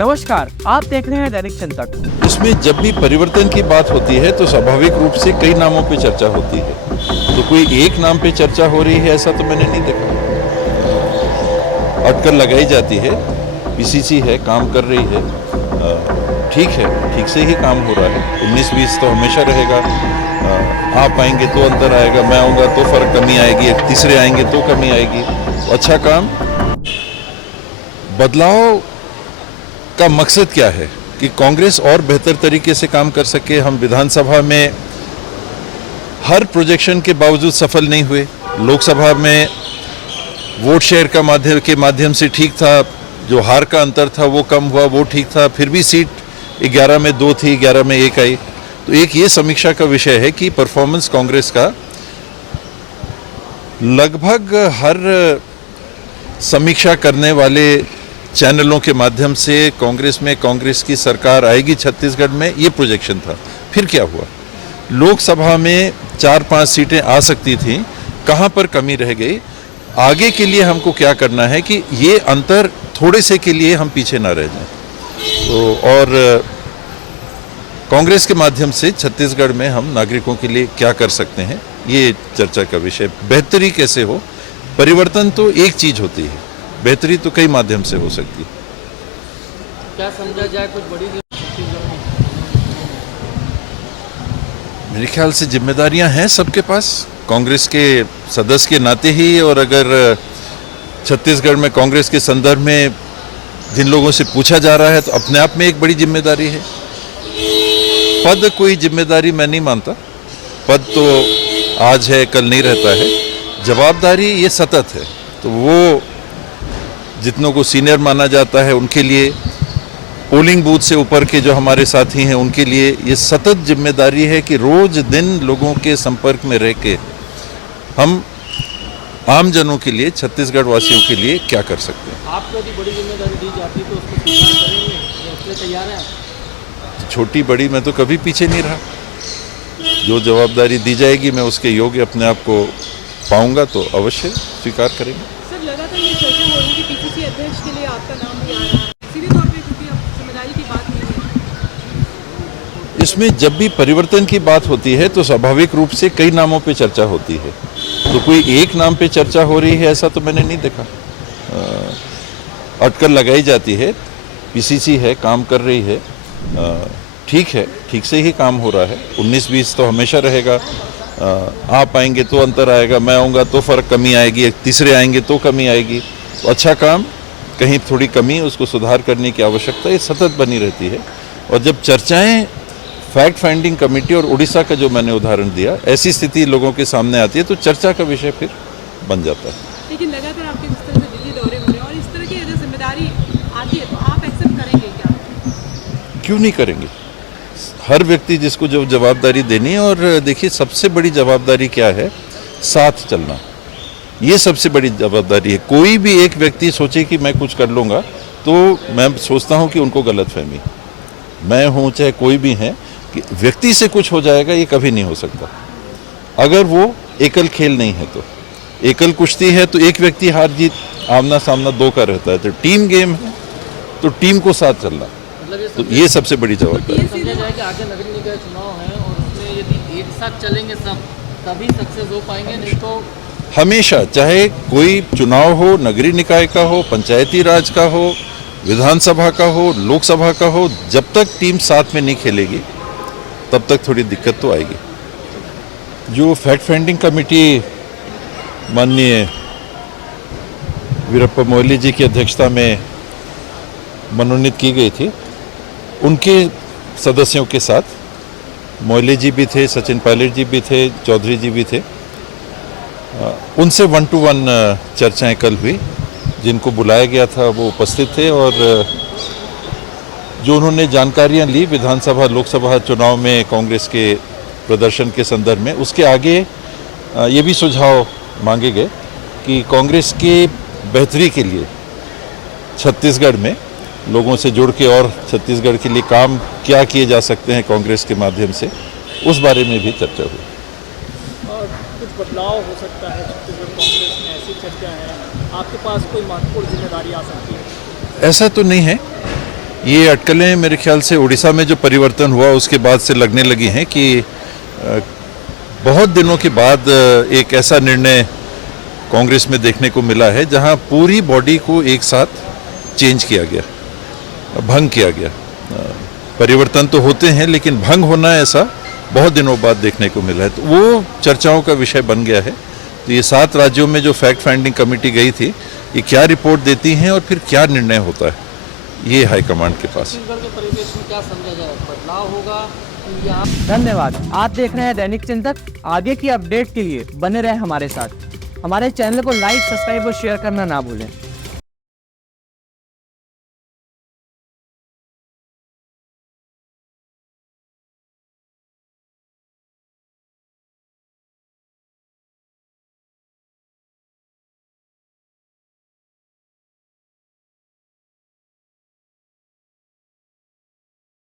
नमस्कार, आप देख रहे हैं दैनिक चिंतक। इसमें जब भी परिवर्तन की बात होती है तो स्वाभाविक रूप से कई नामों पे चर्चा होती है। तो कोई एक नाम पे चर्चा हो रही है ऐसा तो मैंने नहीं देखा। अटकल लगाई जाती है, पीसीसी है, काम कर रही है, ठीक है, ठीक से ही काम हो रहा है। 19-20 तो हमेशा रहेगा। आप आएंगे तो अंतर आएगा, मैं आऊँगा तो फर्क कमी आएगी, तीसरे आएंगे तो कमी आएगी। अच्छा काम, बदलाव का मकसद क्या है कि कांग्रेस और बेहतर तरीके से काम कर सके। हम विधानसभा में हर प्रोजेक्शन के बावजूद सफल नहीं हुए। लोकसभा में वोट शेयर के माध्यम से ठीक था, जो हार का अंतर था वो कम हुआ, वो ठीक था। फिर भी सीट 11 में 2 थी, 11 में 1 आई। तो एक ये समीक्षा का विषय है कि परफॉर्मेंस कांग्रेस का लगभग हर समीक्षा करने वाले चैनलों के माध्यम से कांग्रेस की सरकार आएगी छत्तीसगढ़ में, ये प्रोजेक्शन था। फिर क्या हुआ? लोकसभा में 4-5 सीटें आ सकती थीं, कहाँ पर कमी रह गई? आगे के लिए हमको क्या करना है कि ये अंतर थोड़े से के लिए हम पीछे ना रह जाएं। तो और कांग्रेस के माध्यम से छत्तीसगढ़ में हम नागरिकों के लिए क्या कर सकते हैं, ये चर्चा का विषय। बेहतरी कैसे हो? परिवर्तन तो एक चीज होती है, बेहतरी तो कई माध्यम से हो सकती है। क्या समझा जाए कुछ बड़ी मेरे ख्याल से जिम्मेदारियां हैं सबके पास, कांग्रेस के सदस्य के नाते ही। और अगर छत्तीसगढ़ में कांग्रेस के संदर्भ में जिन लोगों से पूछा जा रहा है तो अपने आप में एक बड़ी जिम्मेदारी है। पद कोई जिम्मेदारी मैं नहीं मानता। पद तो आज है, कल नहीं रहता है। जवाबदारी ये सतत है। तो वो जितनों को सीनियर माना जाता है उनके लिए, पोलिंग बूथ से ऊपर के जो हमारे साथी हैं उनके लिए ये सतत जिम्मेदारी है कि रोज दिन लोगों के संपर्क में रह के हम आम जनों के लिए, छत्तीसगढ़ वासियों के लिए क्या कर सकते हैं। आपको यदि बड़ी जिम्मेदारी दी जाती तो उसको स्वीकार करेंगे या उसके लिए तैयार हैं आप? छोटी बड़ी मैं तो कभी पीछे नहीं रहा। जो जवाबदारी दी जाएगी मैं उसके योग्य अपने आप को पाऊंगा तो अवश्य स्वीकार करेंगे। सर, लगातार ये चर्चा हो रही है कि पीसीसी अध्यक्ष के लिए आपका नाम भी आ रहा है, सीधे तौर पे, क्योंकि अब जिम्मेदारी की बात नहीं है। इसमें जब भी परिवर्तन की बात होती है तो स्वाभाविक रूप से कई नामों पे चर्चा होती है। तो कोई एक नाम पे चर्चा हो रही है ऐसा तो मैंने नहीं देखा। अटकल लगाई जाती है, पीसीसी है, काम कर रही है, ठीक है, ठीक से ही काम हो रहा है। 19-20 तो हमेशा रहेगा। आप आएंगे तो अंतर आएगा, मैं आऊँगा तो फर्क कमी आएगी, तीसरे आएंगे तो कमी आएगी। तो अच्छा काम, कहीं थोड़ी कमी, उसको सुधार करने की आवश्यकता ये सतत बनी रहती है। और जब चर्चाएं फैक्ट फाइंडिंग कमेटी और उड़ीसा का जो मैंने उदाहरण दिया, ऐसी स्थिति लोगों के सामने आती है तो चर्चा का विषय फिर बन जाता है। लेकिन लगातार आपके जिस तरह से दिल्ली दौरे हो रहे हैं और इस तरह की अगर जिम्मेदारी आती है तो आप एक्सेप्ट करेंगे क्या? क्यों नहीं करेंगे? हर व्यक्ति जिसको जो जवाबदारी देनी है, और देखिए सबसे बड़ी जवाबदारी क्या है? साथ चलना। ये सबसे बड़ी जवाबदारी है। कोई भी एक व्यक्ति सोचे कि मैं कुछ कर लूँगा तो मैं सोचता हूँ कि उनको गलतफहमी। मैं हूँ चाहे कोई भी है, कि व्यक्ति से कुछ हो जाएगा ये कभी नहीं हो सकता। अगर वो एकल खेल नहीं है तो, एकल कुश्ती है तो एक व्यक्ति हार जीत आमना सामना 2 का रहता है। तो टीम गेम है तो टीम को साथ चलना, तो ये सबसे बड़ी जवाबदारी। समझा जाए कि आगे नगरीय निकाय चुनाव है और उसमें यदि एक साथ चलेंगे सब तभी सक्सेस हो पाएंगे, नहीं तो हमेशा, चाहे कोई चुनाव हो, नगरीय निकाय का हो, पंचायती राज का हो, विधानसभा का हो, लोकसभा का हो, जब तक टीम साथ में नहीं खेलेगी तब तक थोड़ी दिक्कत तो आएगी। जो फैक्ट फाइंडिंग कमेटी माननीय वीरप्पा मोइली जी की अध्यक्षता में मनोनीत की गई थी, उनके सदस्यों के साथ मोइली जी भी थे, सचिन पायलट जी भी थे, चौधरी जी भी थे। उनसे 1-to-1 चर्चाएं कल हुई। जिनको बुलाया गया था वो उपस्थित थे और जो उन्होंने जानकारियां ली विधानसभा लोकसभा चुनाव में कांग्रेस के प्रदर्शन के संदर्भ में, उसके आगे ये भी सुझाव मांगे गए कि कांग्रेस के बेहतरी के लिए छत्तीसगढ़ में लोगों से जुड़ के और छत्तीसगढ़ के लिए काम क्या किए जा सकते हैं कांग्रेस के माध्यम से, उस बारे में भी चर्चा हुई। और कुछ बदलाव हो सकता है छत्तीसगढ़ कांग्रेस में, ऐसी चर्चा है। आपके पास कोई महत्वपूर्ण जिम्मेदारी आ सकती है? ऐसा तो नहीं है। ये अटकलें मेरे ख्याल से उड़ीसा में जो परिवर्तन हुआ उसके बाद से लगने लगी हैं कि बहुत दिनों के बाद एक ऐसा निर्णय कांग्रेस में देखने को मिला है जहां पूरी बॉडी को एक साथ चेंज किया गया, भंग किया गया। परिवर्तन तो होते हैं लेकिन भंग होना ऐसा बहुत दिनों बाद देखने को मिला है, तो वो चर्चाओं का विषय बन गया है। तो ये 7 राज्यों में जो फैक्ट फाइंडिंग कमेटी गई थी, ये क्या रिपोर्ट देती हैं और फिर क्या निर्णय होता है, ये हाईकमांड के पास। छत्तीसगढ़ के परिवेश में क्या समझा जाए, बदलाव होगा कि यहाँ धन्यवाद। आप देख रहे हैं दैनिक चिंतक। आगे की अपडेट के लिए बने रहे हमारे साथ। हमारे चैनल को लाइक, सब्सक्राइब और शेयर करना ना भूलें।